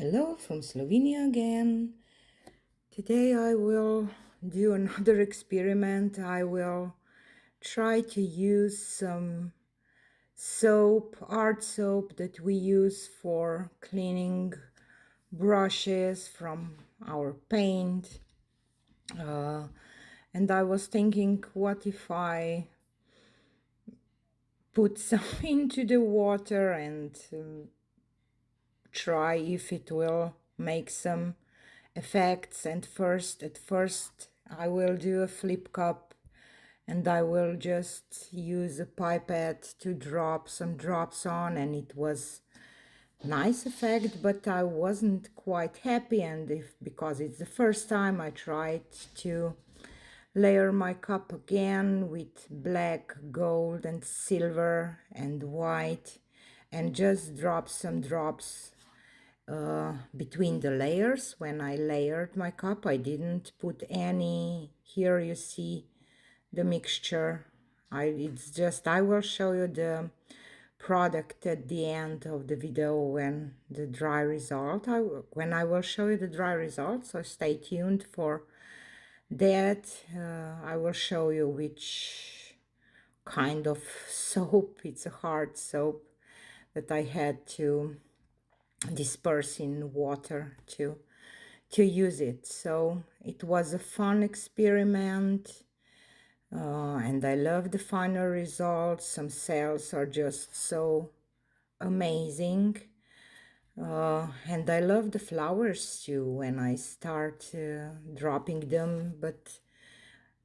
Hello from Slovenia again. Today I will do another experiment. I will try to use some art soap that we use for cleaning brushes from our paint. And I was thinking, what if I put some into the water and try if it will make some effects. And at first I will do a flip cup, and I will just use a pipette to drop some drops on, and it was nice effect, but I wasn't quite happy. And because it's the first time, I tried to layer my cup again with black, gold and silver and white, and just drop some drops between the layers. When I layered my cup, I didn't put any. Here you see the mixture. I will show you the product at the end of the video when the dry result. When I will show you the dry result, so stay tuned for that. I will show you which kind of soap. It's a hard soap that I had to disperse in water to use it. So it was a fun experiment, and I love the final results. Some cells are just so amazing, and I love the flowers too when I start dropping them. But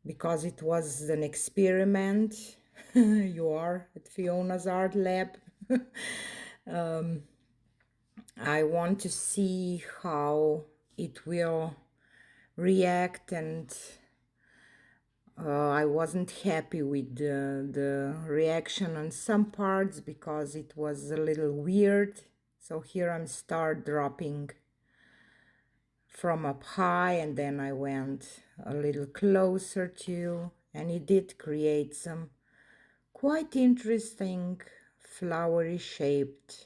because it was an experiment, you are at Fiona's Art Lab. I want to see how it will react, and I wasn't happy with the reaction on some parts because it was a little weird. So here I'm start dropping from up high, and then I went a little closer to, and it did create some quite interesting flowery shaped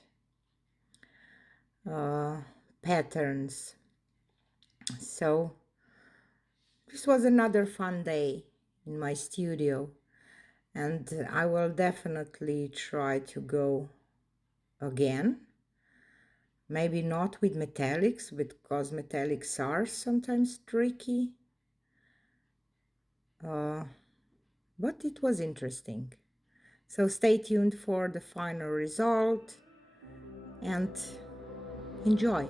patterns. So this was another fun day in my studio, and I will definitely try to go again. Maybe not with metallics, because metallics are sometimes tricky, but it was interesting. So stay tuned for the final result and enjoy.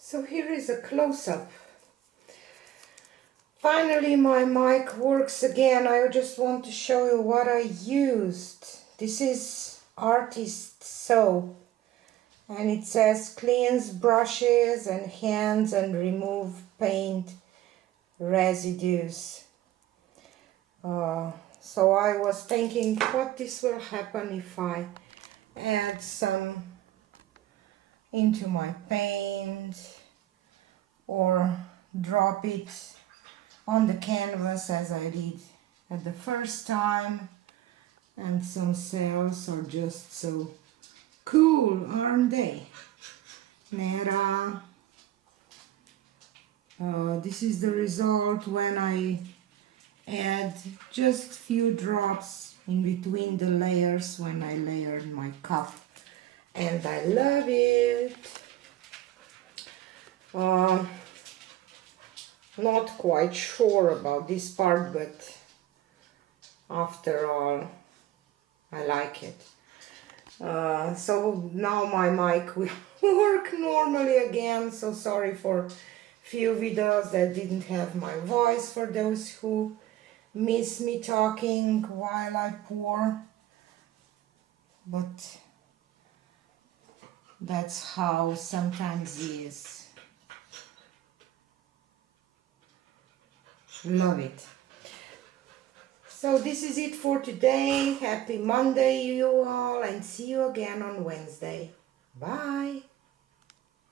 So here is a close-up. Finally my mic works again. I just want to show you what I used. This is Artist Soap and it says cleanse brushes and hands and remove paint residues. So I was thinking what this will happen if I add some into my paint or drop it on the canvas as I did at the first time, and some cells are just so cool, aren't they? Nera. This is the result when I add just few drops in between the layers when I layered my cup, and I love it. Not quite sure about this part, but after all I like it. So now my mic will work normally again, so sorry for few videos that didn't have my voice for those who miss me talking while I pour, but that's how sometimes is. Love it. So this is it for today. Happy Monday you all, and see you again on Wednesday. Bye.